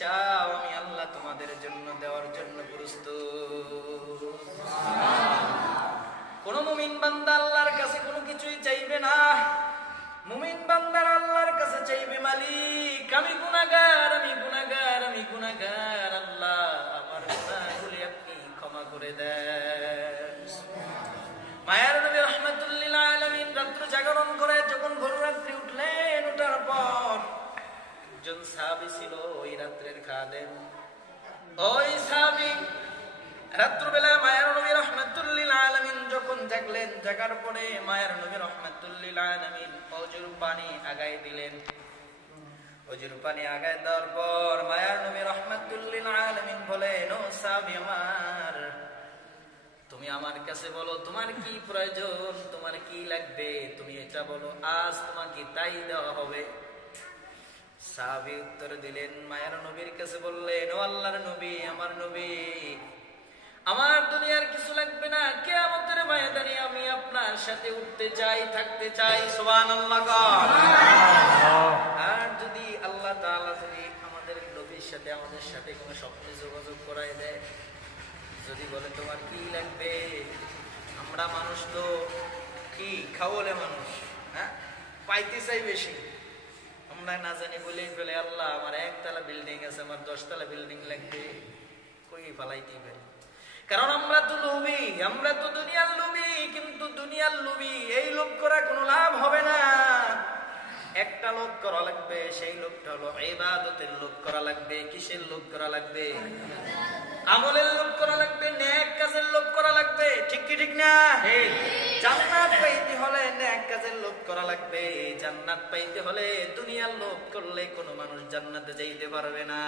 চাও আমি আল্লাহ তোমাদের জন্য দেওয়ার জন্য প্রস্তুত। কোন মুমিন বান্দা আল্লাহর কাছে কোনো কিছুই চাইবে না। মুমিন বান্দার আল্লাহর কাছে চাইবে, মালিক আমি গুনাহগার, আমি গুনাহগার, আমি গুনাহগার, আল্লাহ আমার গুনাহগুলি আপনি ক্ষমা করে দেন। মায়ার নবী রাহমাতুল লিল আলামিন রাত্র জাগরণ করে যখন ভোর রাত্রি উঠলেন, ওঠার পর একজন সাহাবী ছিল ওই রাত্রের খাদেম। ওই সাহাবী রাত্রবেলা মায়ার নবী রাহমাতুল লিল আলামিন যখন জাগলেন, জাগার পরে মায়ার নবী রাহমাতুল লিল আলামিন ওযুর পানি আগায় দিলেন। ওযুর পানি আগায় দেওয়ার পর মায়ার নবী রাহমাতুল লিল আলামিন বলেন, ও সাহাবী আমার, তুমি আমার কাছে বলো তোমার কি প্রয়োজন, তোমার কি লাগবে, তুমি এটা বলো, আজ তোমাকে তাই দেওয়া হবে। সাহাবী উত্তর দিলেন, মায়ার নবীর কাছে বললেন, ও আল্লাহর নবী, আমার নবী, আমার দুনিয়ার কিছু লাগবে না, কিয়ামতের ময়দানে আমি আপনার সাথে উঠতে চাই, থাকতে চাই। সুবহানাল্লাহ। আর যদি আল্লাহ তাআলা যদি আমাদের নবীর সাথে আমাদের সাথে কোনো স্বপ্নে যোগাযোগ করাই দেয়, যদি বলে তোমার কি লাগবে, আমরা মানুষ তো কি খাওয়ালে মানুষ, হ্যাঁ, পাইতে চাই বেশি। আমরা না জানি বলেই ফেলে, আল্লাহ আমার 1 তলা বিল্ডিং আছে, আমার 10 তলা বিল্ডিং লাগবে, কই ফালাইতে পারি। কারণ আমরা তো লোভী, আমরা তো দুনিয়ার লোভী। কিন্তু দুনিয়ার লোভী এই লোভ করা কোনো লাভ হবে না। একটা লোভ করা লাগবে, সেই লোভটা হলো ইবাদতের লোভ করা লাগবে। কিসের লোভ করা লাগবে? আমলের লোভ করা লাগবে, নেক কাজের লোভ করা লাগবে। ঠিক কি ঠিক না? জান্নাত পাইতে হলে নেক কাজের লোভ করা লাগবে। জান্নাত পাইতে হলে দুনিয়ার লোভ করলে কোনো মানুষ জান্নাতে যাইতে পারবে না।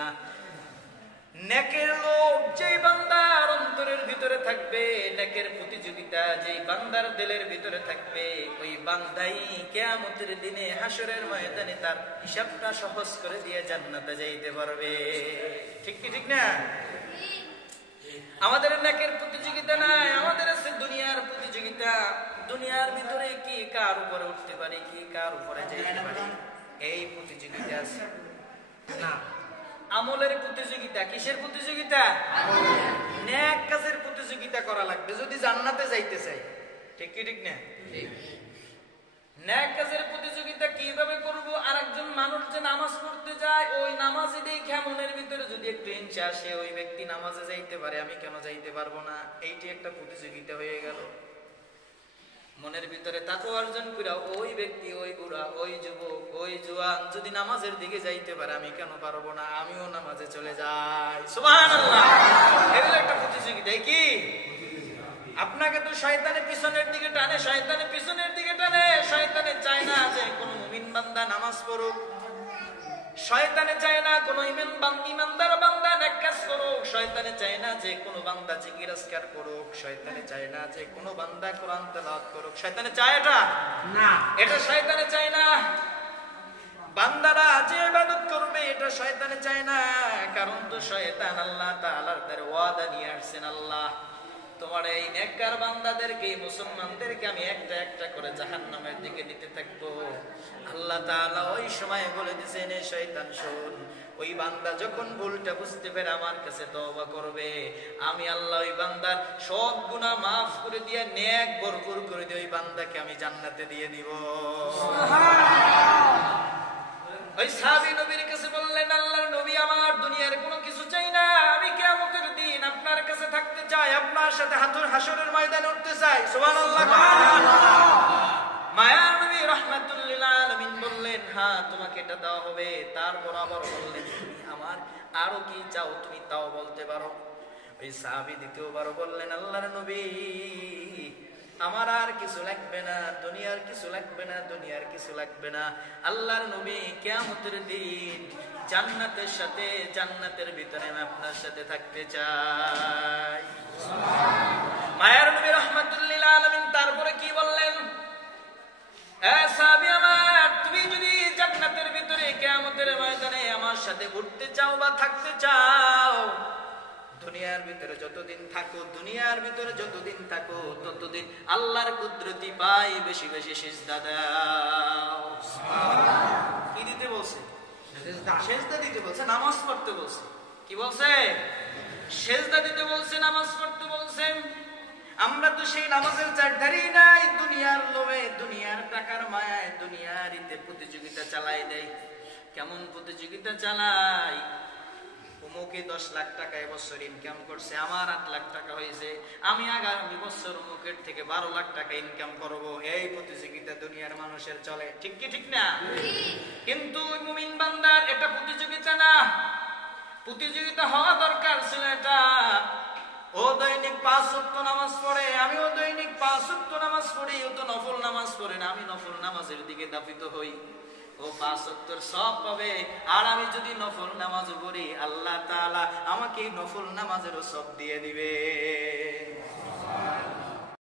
নেকের লোভ যেই বান্দার অন্তরের ভিতরে থাকবে, নেকের প্রতিযোগিতা যেই বান্দার দিলের ভিতরে থাকবে, ওই বান্দাই কিয়ামতের দিনে হাসরের ময়দানে তার হিসাবটা সহজ করে দিয়ে জান্নাতে যাইতে পারবে। ঠিক কি ঠিক না? আমাদের নেকের প্রতিযোগিতা নাই, আমাদের আছে দুনিয়ার প্রতিযোগিতা। দুনিয়ার ভিতরে কি কার উপরে উঠতে পারি, কি কার উপরে যাইতে পারি, এই প্রতিযোগিতা আছে না। আমলের প্রতিযোগিতা। কিসের প্রতিযোগিতা? নেক কাজের প্রতিযোগিতা করা লাগবে যদি জান্নাতে যাইতে চাই। ঠিক কি ঠিক না? নেক কাজের প্রতিযোগিতা কিভাবে করব? আরেকজন মানুষ যে নামাজ পড়তে যায়, ওই নামাজে দেখে মনের ভিতরে যদি একটু হিংসা আসে, ওই ব্যক্তি নামাজে যাইতে পারে, আমি কেন যাইতে পারবো না, এইটি একটা প্রতিযোগিতা হয়ে গেল। মনের ভিতরে তাকওয়া অর্জন করে ওই ব্যক্তি, ওই বুড়া, ওই যুবক, ওই জওয়ান যদি নামাজের দিকে যাইতে পারে, আমি কেন পারবো না, আমিও নামাজে চলে যাই। সুবহানাল্লাহ। এগুলো একটা প্রতিযোগিতা। কি আপনাকে তো শয়তানের পিছনের দিকে টানে, শয়তানের পিছনের দিকে টানে। শয়তানে চায় না যে কোন মুমিন বান্দা নামাজ পড়ুক, শয়তানে চায় না কোন ইমানদার বান্দা নেক কাজ করুক, শয়তানে চায় না যে কোন বান্দা জিকির আজকার করুক, শয়তানে চায় না যে কোন বান্দা কোরআন তেলাওয়াত করুক। শয়তানে চায় এটা না, এটা শয়তানে চায় না। বান্দারা যে ইবাদত করবে এটা শয়তানে চায় না। কারণ তো শয়তান আল্লাহ তাআলার দরবারে ওয়াদা নিয়ে আসছেন, আল্লাহ তোমার এই নেককার বান্দাদেরকে, মুসলমানদেরকে আমি একটা একটা করে জাহান্নামের দিকে নিতে থাকবো। আল্লাহ তাআলা ওই সময় বলে দিয়েছেন, এ শয়তান শোন, ওই বান্দা যখন ভুলটা বুঝতে পেরে আমার কাছে তওবা করবে, আমি আল্লাহ ওই বান্দার সব গুনাহ মাফ করে দিয়ে নেক ভরপুর করে দিয়ে ওই বান্দাকে আমি জান্নাতে দিয়ে দিব। ওই সাহাবী নবীর কাছে বললেন, আল্লাহর নবী, আমার দুনিয়ার কোনো কিছু চাই না, আমি কিয়ামতের দিন আপনার কাছে থাকতে চাই, আপনার সাথে হাসরের ময়দানে উঠতে চাই। সুবহানাল্লাহ। মায়ার নবী রাহমাতুল লিল আলামিন বললেন, হ্যাঁ তোমাকে এটা দেওয়া হবে। তারপর আবার বললেন, তুমি আমার আরো কি চাও তুমি তাও বলতে পারো। ওই সাহাবী দ্বিতীয়বার বললেন, আল্লাহর নবী, আমার আর কিছু লাগবে না, দুনিয়ার কিছু লাগবে না, দুনিয়ার কিছু লাগবে না। আল্লাহর নবী, কিয়ামতের দিন জান্নাতের সাথে, জান্নাতের ভিতরে আমি আপনার সাথে থাকতে চাই। মায়ার নবী রাহমাতুল লিল আলামিন তারপরে কি বললেন? সাহাবী আমার, তুমি যদি জান্নাতের ভিতরে কিয়ামতের ময়দানে আমার সাথে উঠতে চাও বা থাকতে চাও, দুনিয়ার ভিতরে যতদিন থাকো, দুনিয়ার ভিতরে যতদিন থাকো, ততদিন আল্লাহর কুদরতি পাই বেশি বেশি সিজদা দাও। কি দিতে বলছে? সেজদা দিতে বলছে, নামাজ পড়তে বলছে। কি বলছে? সেজদা দিতে বলছে, নামাজ পড়তে বলছে। আমরা তো সেই নামাজের চারধারি নাই, দুনিয়ার লোভে, দুনিয়ার টাকার মায়ায়, দুনিয়ার ইতে প্রতিযোগিতা চালাই দেয়। কেমন প্রতিযোগিতা চালাই? অমুকে 10 লাখ টাকা এবছর ইনকাম করছে, আমার 8 লাখ টাকা হয়েছে, আমি আগামী বছর অমুকের থেকে 12 লাখ টাকা ইনকাম করব। এই প্রতিযোগিতা দুনিয়ার মানুষের চলে, ঠিক কি ঠিক না? কিন্তু মুমিন বান্দার এটা প্রতিযোগিতা না। প্রতিযোগিতা হওয়া দরকার ছিল এটা। ও দৈনিক 5 ওয়াক্ত নামাজ পড়ে, আমিও দৈনিক 5 ওয়াক্ত নামাজ পড়ি। ও তো নফল নামাজ পড়ে না, আমি নফল নামাজের দিকে ধাবিত হই। ও 5 ওয়াক্তের সব পাবে, আর আমি যদি নফল নামাজ পড়ি, আল্লাহ তাআলা আমাকে নফল নামাজেরও সব দিয়ে দিবে।